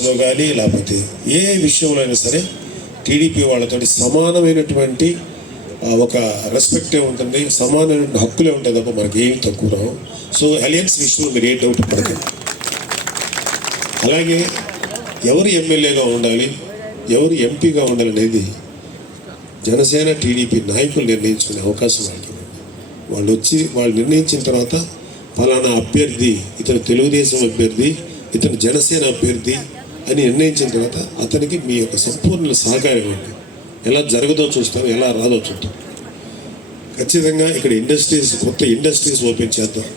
బిజినెస్లో కానీ లేకపోతే ఏ విషయంలో అయినా సరే టీడీపీ వాళ్ళతోటి సమానమైనటువంటి ఒక రెస్పెక్టే ఉంటుంది, సమానమైన హక్కులే ఉంటుంది తప్ప మనకి ఏమి తక్కువ రావు. సో అలయన్స్ విషయంలో మీరు ఏ డౌట్ పడకండి. అలాగే ఎవరు ఎమ్మెల్యేగా ఉండాలి, ఎవరు ఎంపీగా ఉండాలనేది జనసేన టీడీపీ నాయకులు నిర్ణయించుకునే అవకాశం వాళ్ళకి. వాళ్ళు నిర్ణయించిన తర్వాత ఫలానా అభ్యర్థి, ఇతను తెలుగుదేశం అభ్యర్థి, ఇతను జనసేన అభ్యర్థి అని నిర్ణయించిన తర్వాత అతనికి మీ యొక్క సంపూర్ణ సహకారం ఉంది. ఎలా జరగదో చూస్తాం, ఎలా రాదో చూద్దాం. ఖచ్చితంగా ఇక్కడ కొత్త ఇండస్ట్రీస్ ఓపెన్ చేద్దాం.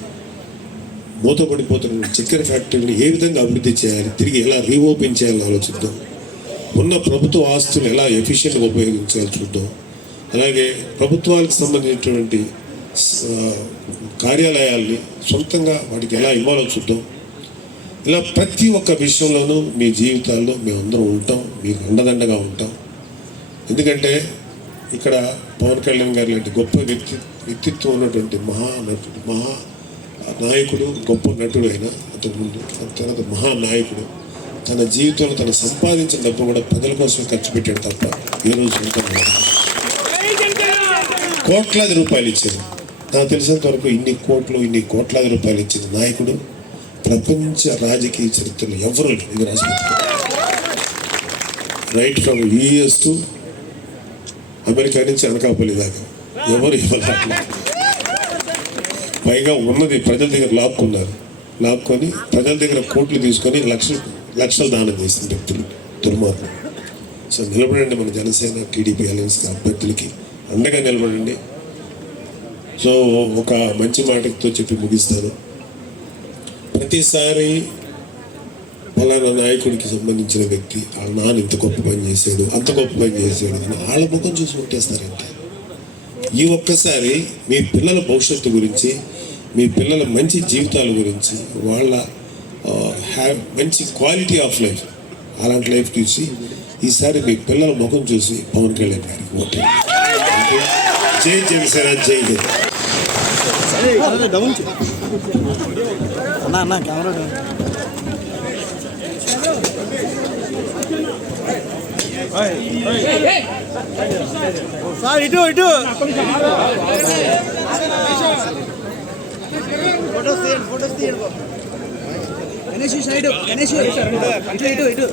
మూతపడిపోతున్న చికెన్ ఫ్యాక్టరీని ఏ విధంగా అభివృద్ధి చేయాలి, తిరిగి ఎలా రీఓపెన్ చేయాలని ఆలోచిద్దాం. ఉన్న ప్రభుత్వ ఆస్తులు ఎలా ఎఫిషియెంట్గా ఉపయోగించాలో చూద్దాం. అలాగే ప్రభుత్వాలకు సంబంధించినటువంటి కార్యాలయాల్ని సొంతంగా వాటికి ఎలా ఇవ్వాలో చూద్దాం. ఇలా ప్రతి ఒక్క విషయంలోనూ మీ జీవితాల్లో మేమందరం ఉంటాం, మీకు అండదండగా ఉంటాం. ఎందుకంటే ఇక్కడ పవన్ కళ్యాణ్ గారి లాంటి గొప్ప వ్యక్తిత్వం ఉన్నటువంటి మహా నాయకుడు, గొప్ప నటుడు అయినా అంతకుముందు, తర్వాత మహానాయకుడు తన జీవితంలో తను సంపాదించిన డబ్బు కూడా ప్రజల కోసం ఖర్చు పెట్టాడు తప్ప ఏ రోజు కోట్లాది రూపాయలు ఇచ్చారు. నాకు తెలిసినంత వరకు ఇన్ని కోట్లాది రూపాయలు ఇచ్చిన నాయకుడు ప్రపంచ రాజకీయ చరిత్రలో ఎవరు ఇది రాసిపెట్టారు. Right from US to America నుంచి అనకాపల్లి దాకా ఎవరు ఇవ్వాలి. పైగా ఉన్నది ప్రజల దగ్గర లాక్కొని ప్రజల దగ్గర కోట్లు తీసుకొని లక్షలు దానం చేసిన వ్యక్తులు దుర్మార్గం. సో నిలబడండి, మన జనసేన టీడీపీ అలయన్స్ అభ్యర్థులకి అండగా నిలబడండి. సో ఒక మంచి మాటతో చెప్పి ముగిస్తాను. ప్రతిసారి ఫలానా నాయకుడికి సంబంధించిన వ్యక్తి వాళ్ళ నాన్న ఇంత గొప్ప పని చేశాడు, అంత గొప్ప పని చేశాడు అని వాళ్ళ ముఖం చూసి ముట్టేస్తారంటే, ఈ ఒక్కసారి మీ పిల్లల భవిష్యత్తు గురించి, మీ పిల్లల మంచి జీవితాల గురించి, వాళ్ళ మంచి క్వాలిటీ ఆఫ్ లైఫ్, అలాంటి లైఫ్ చూసి ఈసారి మీ పిల్లల ముఖం చూసి పవన్ కళ్యాణ్ గారికి ఓటే. జై జనసేన, జై హింద్. ఇటు ఫోటోస్ తీయండి. గణేష్ సైడ్, గణేష్ ఇటు